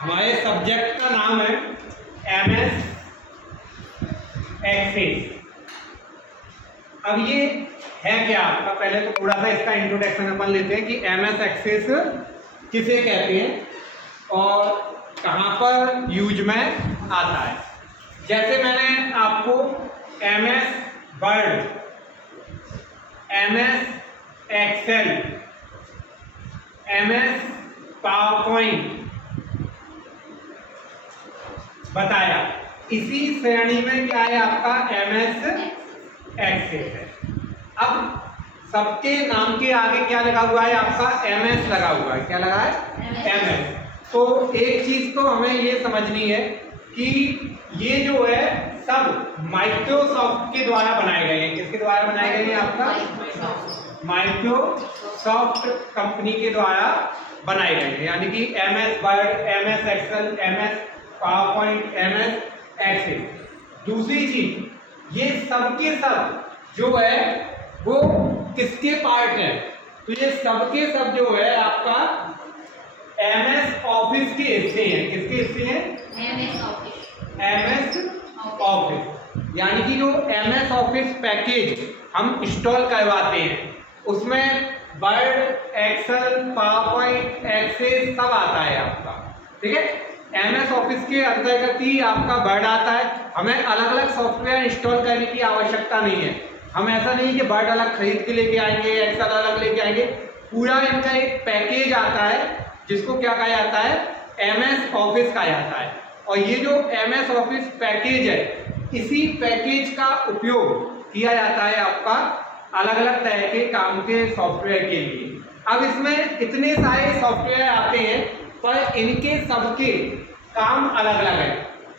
हमारे सब्जेक्ट का नाम है MS एक्सेस। अब ये है क्या आपका, पहले तो थोड़ा सा इसका इंट्रोडक्शन अपन लेते हैं कि MS एक्सेस किसे कहते हैं और कहाँ पर यूज में आता है। जैसे मैंने आपको MS Word, MS Excel, MS PowerPoint बताया, इसी श्रेणी में क्या है आपका MS एक्सेस है। अब सबके नाम के आगे क्या लगा हुआ है आपका MS लगा हुआ है। क्या लगा है? MS। तो एक चीज तो हमें ये समझनी है कि ये जो है सब माइक्रोसॉफ्ट के द्वारा बनाए गए हैं। किसके द्वारा बनाए गए हैं? आपका माइक्रोसॉफ्ट कंपनी के द्वारा बनाए गए हैं, यानी कि MS Word, MS Excel, MS PowerPoint, MS Access. दूसरी चीज, ये सबके सब जो है वो किसके पार्ट है? तो ये सबके सब जो है आपका MS ऑफिस के हिस्से हैं। किसके हिस्से हैं? MS office. यानी कि जो MS ऑफिस पैकेज हम इंस्टॉल करवाते हैं उसमें वर्ड, एक्सेल, पावरपॉइंट, एक्सेस सब आता है आपका। ठीक है, MS ऑफिस के अंतर्गत ही आपका वर्ड आता है। हमें अलग अलग सॉफ्टवेयर इंस्टॉल करने की आवश्यकता नहीं है। हम ऐसा नहीं कि वर्ड अलग खरीद के लेके आएंगे, एक्सेल अलग लेके आएंगे। पूरा इनका एक पैकेज आता है जिसको क्या कहा जाता है? MS ऑफिस कहा जाता है। और ये जो MS ऑफिस पैकेज है, इसी पैकेज का उपयोग किया जाता है आपका अलग अलग तरह के काम के सॉफ्टवेयर के लिए। अब इसमें इतने सारे सॉफ्टवेयर आते हैं पर इनके सबके काम अलग अलग है।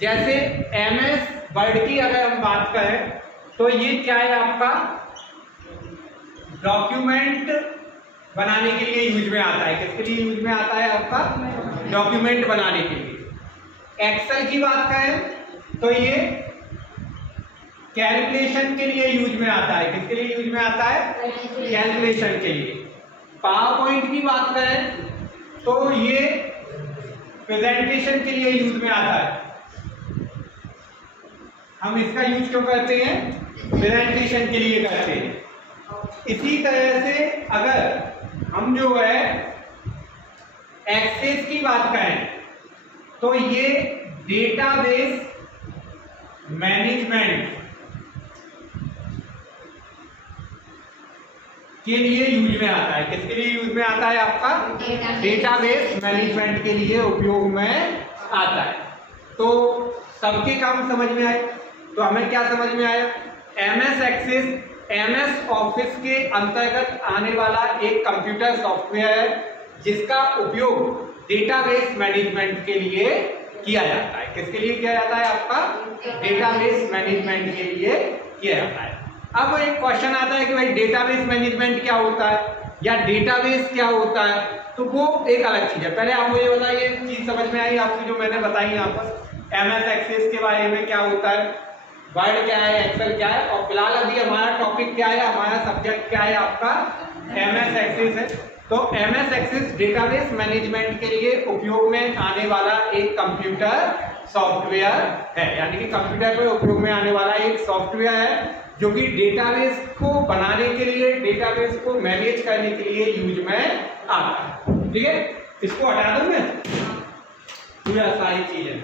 जैसे MS वर्ड की अगर हम बात करें तो ये क्या है आपका? डॉक्यूमेंट बनाने के लिए यूज में आता है। किसके लिए यूज में आता है? आपका डॉक्यूमेंट बनाने के लिए। एक्सेल की बात करें तो ये कैलकुलेशन के लिए यूज में आता है। किसके लिए यूज में आता है? कैलकुलेशन के लिए। पावरपॉइंट की बात करें तो ये प्रेजेंटेशन के लिए यूज में आता है। हम इसका यूज क्यों करते हैं? प्रेजेंटेशन के लिए करते हैं। इसी तरह से अगर हम जो है एक्सेस की बात करें तो ये डेटाबेस मैनेजमेंट के लिए यूज में आता है। किसके लिए यूज में आता है? आपका डेटाबेस मैनेजमेंट के लिए उपयोग में आता है। तो सबके काम समझ में आए। तो हमें क्या समझ में आया? MS एक्सेस MS ऑफिस के अंतर्गत आने वाला एक कंप्यूटर सॉफ्टवेयर है जिसका उपयोग डेटाबेस मैनेजमेंट के लिए किया जाता है। किसके लिए किया जाता है? आपका डेटाबेस मैनेजमेंट के लिए किया जाता है। अब एक क्वेश्चन आता है कि भाई डेटाबेस मैनेजमेंट क्या होता है या डेटाबेस क्या होता है? तो वो एक अलग चीज है। पहले आप मुझे बताइए, चीज समझ में आई आपकी जो मैंने बताई यहाँ पर? MS एक्सेस के बारे में क्या होता है, वर्ड क्या है, एक्सेल क्या है, और फिलहाल अभी हमारा टॉपिक क्या है, हमारा सब्जेक्ट क्या है? आपका MS एक्सेस है। तो MS एक्सेस डेटाबेस मैनेजमेंट के लिए उपयोग में आने वाला एक कंप्यूटर सॉफ्टवेयर है, यानी कि कंप्यूटर पर उपयोग में आने वाला एक सॉफ्टवेयर है जो कि डेटाबेस को बनाने के लिए, डेटाबेस को मैनेज करने के लिए यूज में आता है। ठीक है, इसको हटा दूं मैं, पूरा सारी चीजें।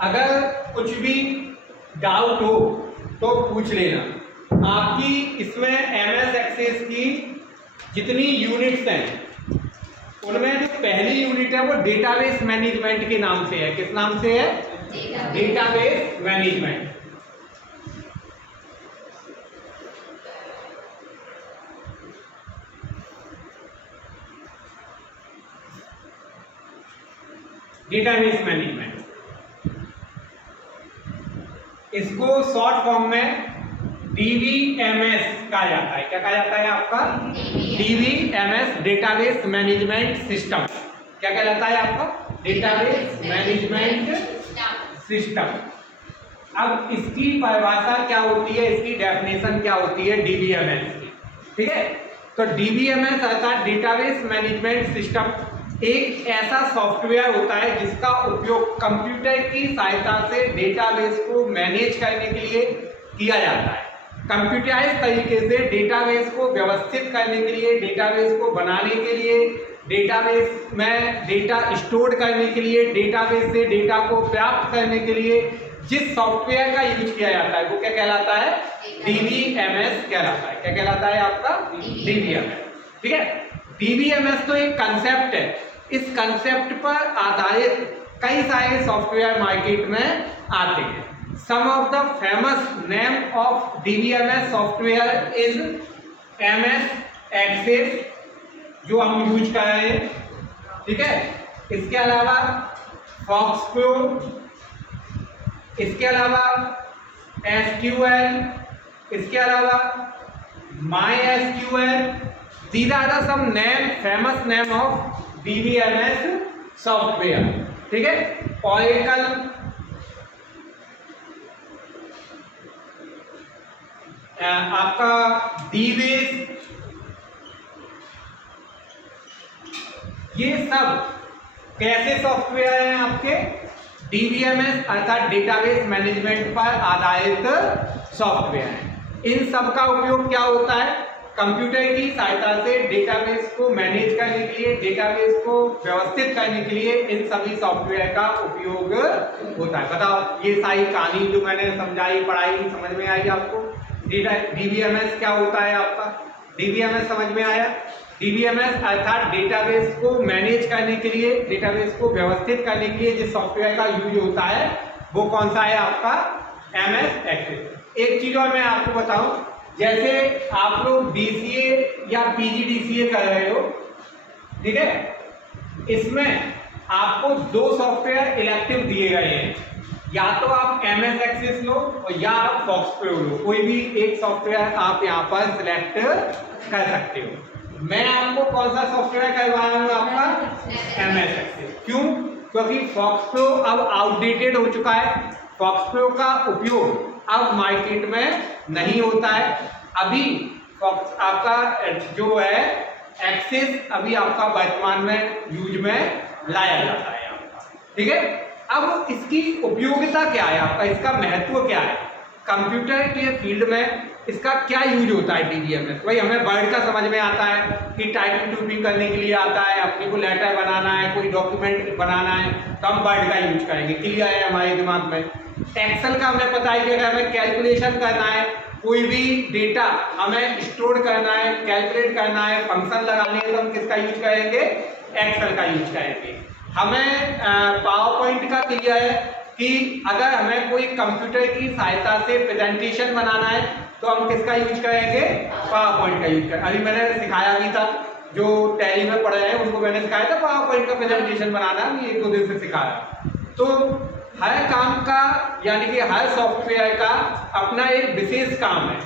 अगर कुछ भी डाउट हो तो पूछ लेना। आपकी इसमें MS एक्सेस की जितनी यूनिट्स हैं उनमें जो पहली यूनिट है वो डेटाबेस मैनेजमेंट के नाम से है। किस नाम से है? Database management. डेटाबेस मैनेजमेंट, इसको शॉर्ट फॉर्म में DBMS कहा जाता है। क्या कहा जाता है आपका? DBMS, database management system. क्या कहलाता है आपका? Database management system. अब इसकी परिभाषा क्या होती है, इसकी डेफिनेशन क्या होती है डीबीएमएस की, ठीक है। तो डीबीएमएस अर्थात डेटाबेस मैनेजमेंट सिस्टम एक ऐसा सॉफ्टवेयर होता है जिसका उपयोग कंप्यूटर की सहायता से डेटाबेस को मैनेज करने के लिए किया जाता है। कंप्यूटराइज तरीके से डेटाबेस को व्यवस्थित करने के लिए, डेटाबेस को बनाने के लिए, डेटाबेस में डेटा स्टोर करने के लिए, डेटाबेस से डेटा को प्राप्त करने के लिए जिस सॉफ्टवेयर का यूज किया जाता है वो क्या कहलाता है, डीबीएमएस कहलाता है। क्या कहलाता है आपका, डीबीएमएस, ठीक है। डीबीएमएस तो एक कंसेप्ट है, इस कंसेप्ट पर आधारित कई सारे सॉफ्टवेयर मार्केट में आते हैं। Some of the famous name of DBMS software is MS Access जो हम यूज कर रहे हैं, ठीक है। इसके अलावा फॉक्सप्रो, इसके अलावा एसक्यूएल, इसके अलावा my SQL, these are the some name, famous name of DBMS software, ठीक है। ऑरेकल, आपका डीबेस, ये सब कैसे सॉफ्टवेयर हैं आपके, डीबीएमएस अर्थात डेटाबेस मैनेजमेंट पर आधारित सॉफ्टवेयर हैं। इन सब का उपयोग क्या होता है, कंप्यूटर की सहायता से डेटाबेस को मैनेज करने के लिए, डेटाबेस को व्यवस्थित करने के लिए इन सभी सॉफ्टवेयर का उपयोग होता है। बताओ ये सारी कहानी जो मैंने समझाई, पढ़ाई, समझ में आई आपको? डीबीएमएस क्या होता है आपका, डीबीएमएस समझ में आया? डीबीएमएस अर्थात डेटाबेस को मैनेज करने के लिए, डेटाबेस को व्यवस्थित करने के लिए जिस सॉफ्टवेयर का यूज होता है वो कौन सा है आपका, एमएस एक्सेस। एक चीज और मैं आपको बताऊं, जैसे आप लोग बीसीए या पीजीडीसीए कर रहे हो, ठीक है, इसमें आपको दो सॉफ्टवेयर इलेक्टिव दिए गए हैं, या तो आप एमएस एक्सेस लो और या आप फॉक्सप्रो लो, कोई भी एक सॉफ्टवेयर आप यहाँ पर सिलेक्ट कर सकते हो। मैं आपको कौन सा सॉफ्टवेयर करवा रहा हूँ, आपका एमएस एक्सेस। क्यों? क्योंकि फॉक्सप्रो अब आउटडेटेड हो चुका है, फॉक्सप्रो का उपयोग अब मार्केट में नहीं होता है। अभी आपका जो है एक्सेस अभी आपका वर्तमान में यूज में लाया जाता है आपका, ठीक है। अब इसकी उपयोगिता क्या है आपका, इसका महत्व क्या है कंप्यूटर के फील्ड में, इसका क्या यूज होता है डीबीएमएस? भाई हमें वर्ड का समझ में आता है कि टाइपिंग टूपिंग करने के लिए आता है, अपने को लेटर बनाना है, कोई डॉक्यूमेंट बनाना है तो हम वर्ड का यूज करेंगे, क्लियर है हमारे दिमाग में। एक्सेल का हमें पता है कि अगर हमें कैलकुलेशन करना है, कोई भी डेटा हमें स्टोर करना है, कैलकुलेट करना है, फंक्शन लगाने हैं, तो हम किसका यूज करेंगे, एक्सेल का यूज करेंगे। हमें पावर पॉइंट का क्लियर है कि अगर हमें कोई कंप्यूटर की सहायता से प्रेजेंटेशन बनाना है तो हम किसका यूज करेंगे, पावर पॉइंट का यूज करेंगे। अभी मैंने सिखाया भी था, जो टैली में पढ़ रहे हैं उनको मैंने सिखाया था पावर पॉइंट का प्रेजेंटेशन बनाना, ये 1-2 दिन से सिखाया। तो हर काम का यानी कि हर सॉफ्टवेयर का अपना एक विशेष काम है।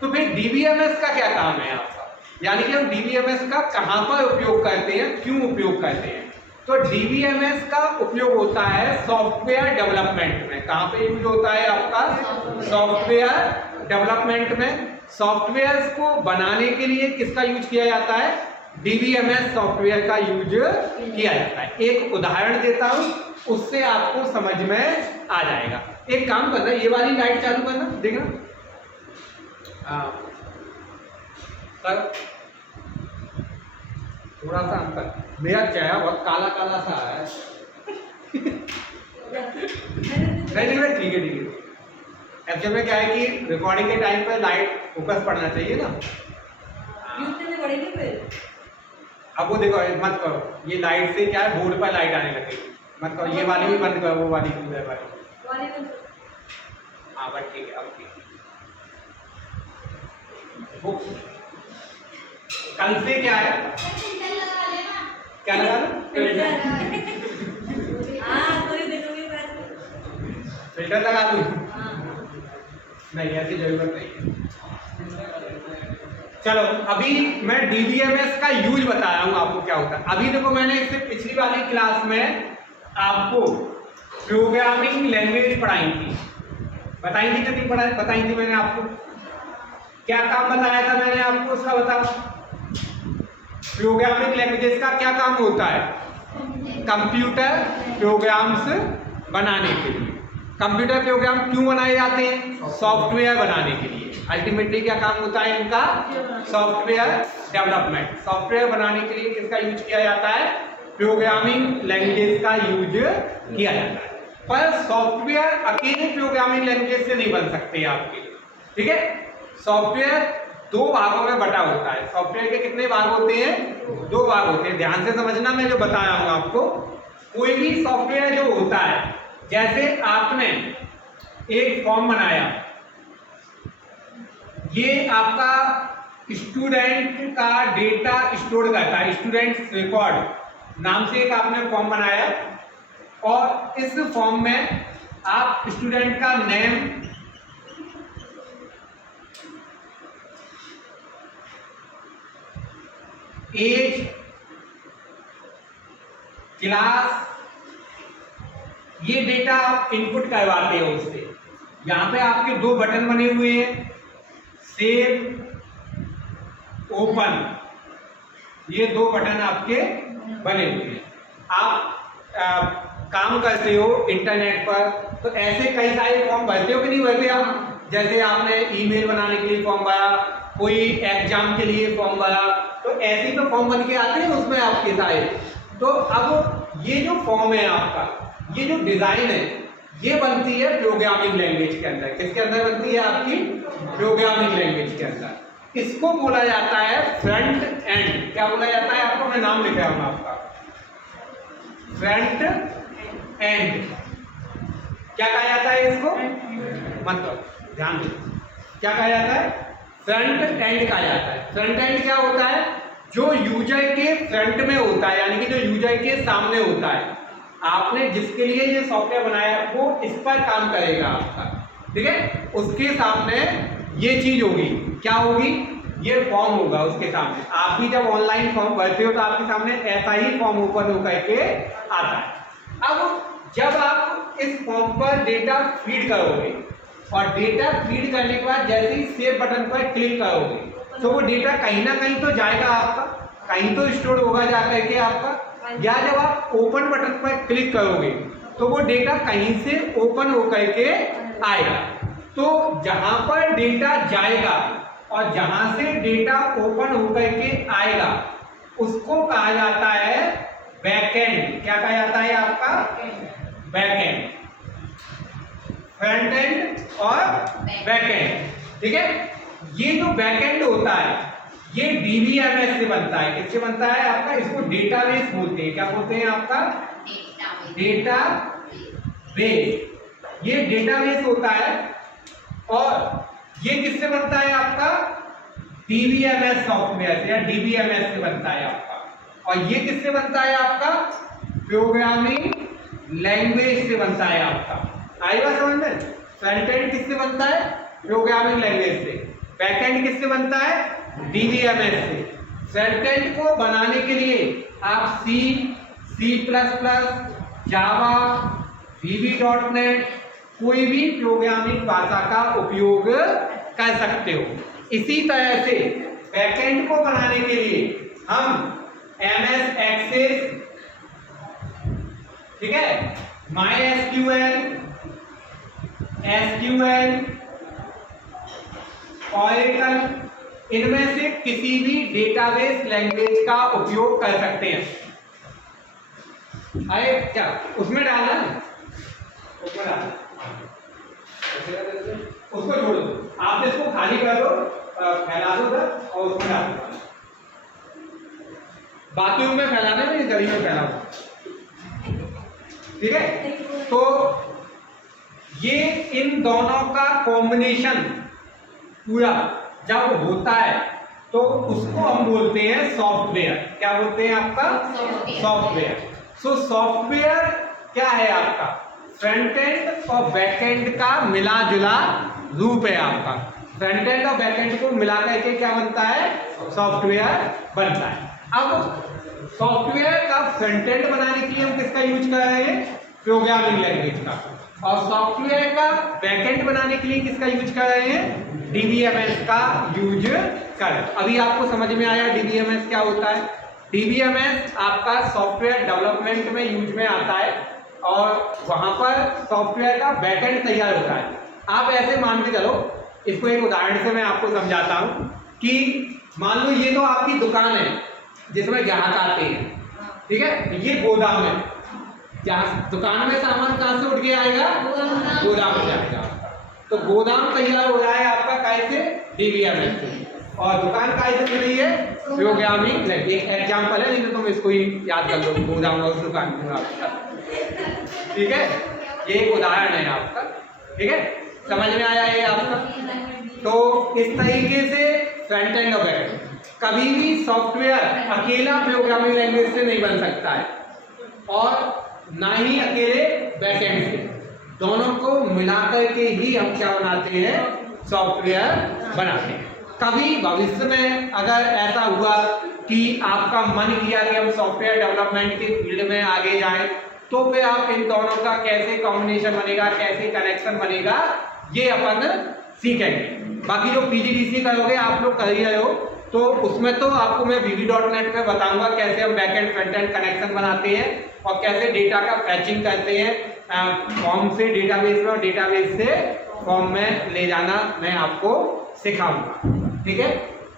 तो फिर डीबीएमएस का क्या काम है आपका, यानी कि हम डीबीएमएस का कहाँ पर उपयोग करते हैं, क्यों उपयोग करते हैं? तो डीबीएमएस का उपयोग होता है सॉफ्टवेयर डेवलपमेंट में। कहाँ पे यूज होता है आपका, सॉफ्टवेयर डेवलपमेंट में। सॉफ्टवेयर को बनाने के लिए किसका यूज किया जाता है, डीबीएमएस सॉफ्टवेयर का यूज किया जाता है। एक उदाहरण देता हूं, उससे आपको समझ में आ जाएगा। एक काम करना, ये वाली लाइट चालू करना, देखना, सर थोड़ा सा अंतर, मेरा चेहरा बहुत काला काला सा है। नहीं ठीक है। एक्चुअल में क्या है कि रिकॉर्डिंग के टाइम पे लाइट फोकस पड़ना चाहिए ना। अब वो देखो, मत करो, ये लाइट से क्या है, बोर्ड पर लाइट आने लगेगी, मत करो। ये वाली भी बंद करो, वो वाली भी वाली। हाँ बस ठीक है, अब ठीक है। कल से क्या है, क्या लगा फिल्टर लगा दूं? नहीं, ऐसी जरूरत नहीं है। चलो अभी मैं डीबीएमएस का यूज बता रहा हूं आपको क्या होता है। अभी देखो, मैंने इससे पिछली वाली क्लास में आपको प्रोग्रामिंग लैंग्वेज पढ़ाई थी, बताई थी कि नहीं पढ़ाई, बताई थी मैंने आपको। क्या काम बताया था मैंने आपको, उसका बताओ। प्रोग्रामिंग लैंग्वेजेस का क्या काम होता है? कंप्यूटर प्रोग्राम्स बनाने के लिए। कंप्यूटर प्रोग्राम क्यों बनाए जाते हैं? सॉफ्टवेयर बनाने के लिए। अल्टीमेटली क्या काम होता है इनका? Software development. सॉफ्टवेयर बनाने के लिए किसका यूज किया जाता है? प्रोग्रामिंग लैंग्वेजेस का यूज किया जाता है। पर सॉफ्टवेयर अकेले प्रोग्रामिंग लैंग्वेज से नहीं बन सकते आपके, ठीक है। सॉफ्टवेयर दो भागों में बटा होता है। सॉफ्टवेयर के कितने भाग होते हैं? दो भाग होते हैं। ध्यान से समझना, मैं जो बताया हूं आपको। कोई भी सॉफ्टवेयर जो होता है, जैसे आपने एक फॉर्म बनाया, ये आपका स्टूडेंट का डेटा स्टोर करता है, स्टूडेंट रिकॉर्ड नाम से एक आपने फॉर्म बनाया, और इस फॉर्म में आप स्टूडेंट का नेम, एज, क्लास, ये डेटा आप इनपुट करवाते हो उससे। यहां पे आपके दो बटन बने हुए हैं, सेव, ओपन, ये दो बटन आपके बने हुए हैं। आप काम करते हो इंटरनेट पर, तो ऐसे कई सारे फॉर्म भरते हो कि नहीं भरते आप? जैसे आपने ईमेल बनाने के लिए फॉर्म भरा, कोई एग्जाम के लिए फॉर्म भरा, तो ऐसे तो फॉर्म बन के आते हैं उसमें आपके सारे। तो अब ये जो फॉर्म है आपका, ये जो डिजाइन है, ये बनती है प्रोग्रामिंग लैंग्वेज के अंदर। किसके अंदर बनती है? आपकी प्रोग्रामिंग लैंग्वेज के अंदर। इसको बोला जाता है फ्रंट एंड। क्या बोला जाता है? आपको मैं नाम लिख रहा हूं आपका, फ्रंट एंड। क्या कहा जाता है इसको? मतलब ध्यान दो, क्या कहा जाता है? फ्रंट एंड कहा जाता है। फ्रंट एंड क्या होता है? जो यूजर के फ्रंट में होता है, यानी कि जो यूजर के सामने होता है। आपने जिसके लिए ये सॉफ्टवेयर बनाया वो इस पर काम करेगा आपका, ठीक है। उसके सामने ये चीज होगी, क्या होगी? ये फॉर्म होगा उसके सामने। आप भी जब ऑनलाइन फॉर्म भरते हो तो आपके सामने ऐसा ही फॉर्म ओपन होकर के आता है। अब जब आप इस फॉर्म पर डेटा फीड करोगे, और डेटा फीड करने के बाद जैसे ही सेव बटन पर क्लिक करोगे, तो वो डेटा कहीं ना कहीं तो जाएगा आपका, कहीं तो स्टोर होगा जाकर के आपका। या जब आप ओपन बटन पर क्लिक करोगे तो वो डेटा कहीं से ओपन होकर के आएगा। तो जहां पर डेटा जाएगा और जहां से डेटा ओपन होकर के आएगा, उसको कहा जाता है बैकएंड। क्या कहा जाता है आपका? बैकएंड। फ्रंट एंड और बैकएंड, ठीक है। ये जो बैकएंड होता है, ये डीबीएमएस से बनता है। किससे बनता है आपका? इसको डेटाबेस बोलते हैं। क्या बोलते हैं आपका? डेटाबेस। ये डेटाबेस होता है, और ये किससे बनता है आपका? डीबीएमएस सॉफ्टवेयर से या डीबीएमएस से बनता है आपका। और ये किससे बनता है आपका? प्रोग्रामिंग लैंग्वेज से बनता है आपका। आएगा समझ में? फ्रंट एंड किससे बनता है? प्रोग्रामिंग लैंग्वेज से। बैक एंड किससे बनता है? डीबीएमएस से। फ्रंट एंड को बनाने के लिए आप सी, C++, जावा, VB.NET, कोई भी प्रोग्रामिंग भाषा का उपयोग कर सकते हो। इसी तरह से बैकएंड को बनाने के लिए हम MS Access, ठीक है, MySQL, SQL, Oracle, इनमें से किसी भी डेटाबेस लैंग्वेज का उपयोग कर सकते हैं। अरे क्या उसमें डालना है? उसमें डालना, उसको छोड़ दो, आप इसको खाली कर दो, फैला दो उधर और उसमें डाल दो। बाथरूम में फैलाने में, गली में फैला दो, ठीक है। तो ये इन दोनों का कॉम्बिनेशन पूरा जब होता है तो उसको हम बोलते हैं सॉफ्टवेयर। क्या बोलते हैं आपका? सॉफ्टवेयर। सो सॉफ्टवेयर क्या है आपका? फ्रंट एंड और बैक एंड का मिला जुला रूप है आपका। फ्रंट एंड और बैक एंड को मिला करके क्या बनता है? सॉफ्टवेयर बनता है। अब सॉफ्टवेयर का फ्रंट एंड बनाने के लिए हम किसका यूज कर रहे हैं? प्रोग्रामिंग लैंग्वेज का। और सॉफ्टवेयर का बैकएंड बनाने के लिए किसका यूज कर रहे हैं? डीबीएमएस का यूज कर। अभी आपको समझ में आया डीबीएमएस क्या होता है? डीबीएमएस आपका सॉफ्टवेयर डेवलपमेंट में यूज में आता है और वहां पर सॉफ्टवेयर का बैकएंड तैयार होता है। आप ऐसे मान के चलो, इसको एक उदाहरण से मैं आपको समझाता हूं कि मान लो ये तो आपकी दुकान है जिसमें ग्राहक आते हैं, ठीक है? ये गोदाम है, जहाँ दुकान में सामान कहाँ से उठ के आएगा? गोदाम से आएगा। तो गोदाम तैयार हो रहा है आपका कैसे? डीबीएमएस से। और दुकान कैसे बन रही है? Programming language. एक एग्जांपल है, नहीं तो तुम इसको ही याद कर लो, गोदाम और दुकान में आपका, ठीक है? ये एक उदाहरण है आपका, ठीक है? समझ में आया ये आपका? तो इस तरीके से फ्रंट एंड और बैक एंड, कभी भी सॉफ्टवेयर अकेला प्रोग्रामिंग लैंग्वेज से नहीं बन सकता है और ना ही अकेले बैक एंड से। दोनों को मिलाकर के ही हम क्या बनाते हैं? सॉफ्टवेयर बनाते हैं। कभी भविष्य में अगर ऐसा हुआ कि आपका मन किया कि हम सॉफ्टवेयर डेवलपमेंट के फील्ड में आगे जाएं, तो फिर आप इन दोनों का कैसे कॉम्बिनेशन बनेगा, कैसे कनेक्शन बनेगा, ये अपन सीखेंगे। बाकी जो पीजीडीसी करोगे आप लोग कर ही रहे हो, तो उसमें तो आपको मैं VB.NET में बताऊंगा कैसे हम बैकएंड फ्रंट एंड कनेक्शन बनाते हैं और कैसे डेटा का फैचिंग करते हैं फॉर्म से डेटाबेस में और डेटाबेस से फॉर्म में ले जाना मैं आपको सिखाऊंगा, ठीक है?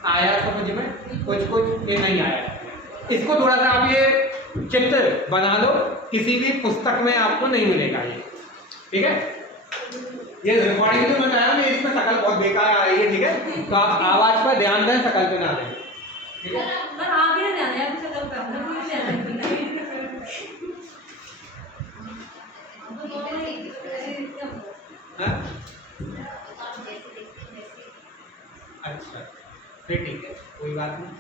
आया समझ में? कुछ ये नहीं आया, इसको थोड़ा सा आप ये चित्र बना लो, किसी भी पुस्तक में आपको नहीं मिलेगा ये, ठीक है? ये रिकॉर्डिंग जो मैं आया, इसमें शकल बहुत बेकार आ रही है, ठीक है? तो आप आवाज पर ध्यान दें, शकल पे ना दें, ठीक है? पर आप ही ध्यान दें, आप शकल पे अपना कोई ध्यान नहीं। अच्छा, फिर ठीक है, कोई बात नहीं।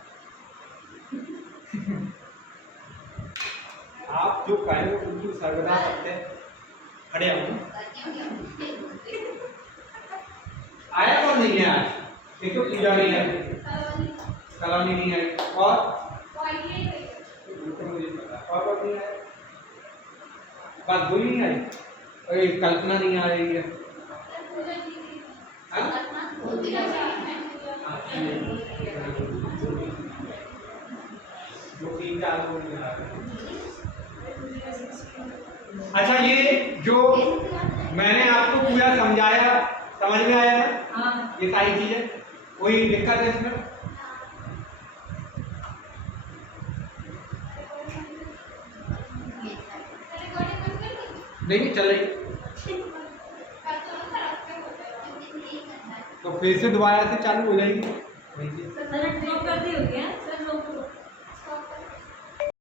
आप जो कहें उनकी सर्वदा सत्य खड़े हो। आया कौन नहीं है आज? एक तो पूजा नहीं है, कॉलोनी नहीं आई, और मुझे पता और कौन नहीं आया? बात बोली नहीं आई, अरे कल्पना नहीं आ रही है। अच्छा, ये जो मैंने आपको पूरा समझाया, समझ में आया ना? हाँ। ये सारी चीजें, कोई दिक्कत है इसमें? नहीं चल रही, तो फिर से दोबारा से चालू हो जाएगी। कर दी